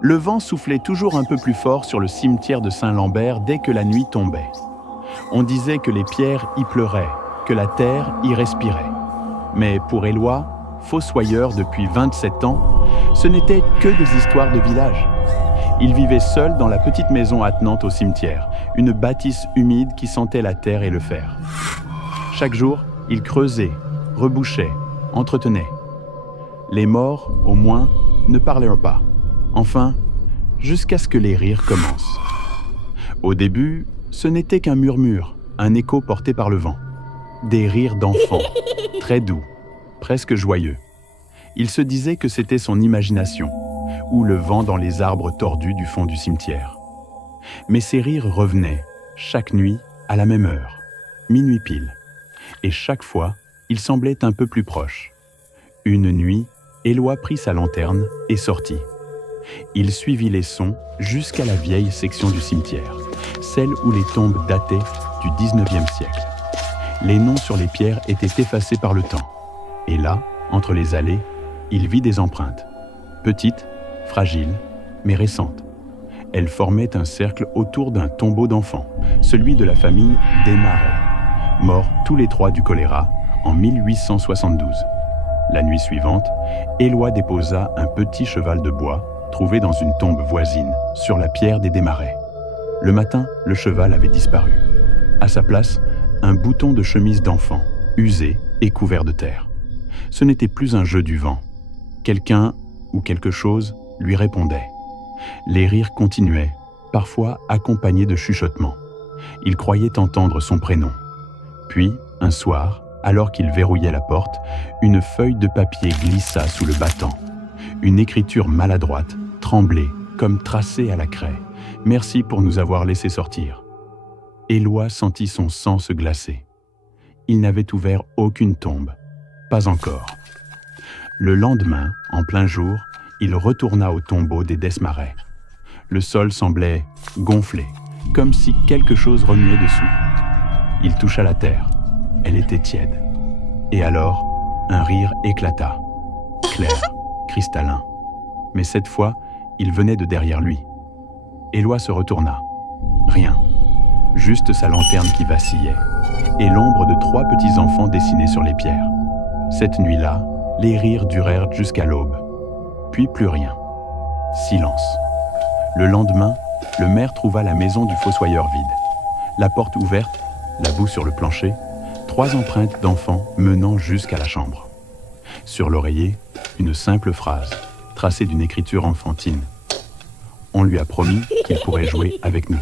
Le vent soufflait toujours un peu plus fort sur le cimetière de Saint-Lambert dès que la nuit tombait. On disait que les pierres y pleuraient, que la terre y respirait. Mais pour Éloi, fossoyeur depuis 27 ans, ce n'étaient que des histoires de village. Il vivait seul dans la petite maison attenante au cimetière, une bâtisse humide qui sentait la terre et le fer. Chaque jour, il creusait, rebouchait, entretenait. Les morts, au moins, ne parlaient pas. Enfin, jusqu'à ce que les rires commencent. Au début, ce n'était qu'un murmure, un écho porté par le vent. Des rires d'enfants, très doux, presque joyeux. Il se disait que c'était son imagination, ou le vent dans les arbres tordus du fond du cimetière. Mais ces rires revenaient, chaque nuit, à la même heure, minuit pile. Et chaque fois, ils semblaient un peu plus proches. Une nuit, Éloi prit sa lanterne et sortit. Il suivit les sons jusqu'à la vieille section du cimetière, celle où les tombes dataient du 19e siècle. Les noms sur les pierres étaient effacés par le temps. Et là, entre les allées, il vit des empreintes. Petites, fragiles, mais récentes. Elles formaient un cercle autour d'un tombeau d'enfant, celui de la famille Desmarais, morts tous les trois du choléra en 1872. La nuit suivante, Éloi déposa un petit cheval de bois trouvé dans une tombe voisine, sur la pierre des Desmarais. Le matin, le cheval avait disparu. À sa place, un bouton de chemise d'enfant, usé et couvert de terre. Ce n'était plus un jeu du vent. Quelqu'un ou quelque chose lui répondait. Les rires continuaient, parfois accompagnés de chuchotements. Il croyait entendre son prénom. Puis, un soir, alors qu'il verrouillait la porte, une feuille de papier glissa sous le battant. Une écriture maladroite, tremblée, comme tracée à la craie. « Merci pour nous avoir laissé sortir. » Éloi sentit son sang se glacer. Il n'avait ouvert aucune tombe. Pas encore. Le lendemain, en plein jour, il retourna au tombeau des Desmarais. Le sol semblait gonflé, comme si quelque chose remuait dessous. Il toucha la terre. Elle était tiède. Et alors, un rire éclata. Clair, cristallin. Mais cette fois, il venait de derrière lui. Éloi se retourna. Rien. Juste sa lanterne qui vacillait, et l'ombre de 3 petits enfants dessinés sur les pierres. Cette nuit-là, les rires durèrent jusqu'à l'aube. Puis plus rien. Silence. Le lendemain, le maire trouva la maison du fossoyeur vide. La porte ouverte, la boue sur le plancher, 3 empreintes d'enfants menant jusqu'à la chambre. Sur l'oreiller, une simple phrase, tracée d'une écriture enfantine. On lui a promis qu'il pourrait jouer avec nous.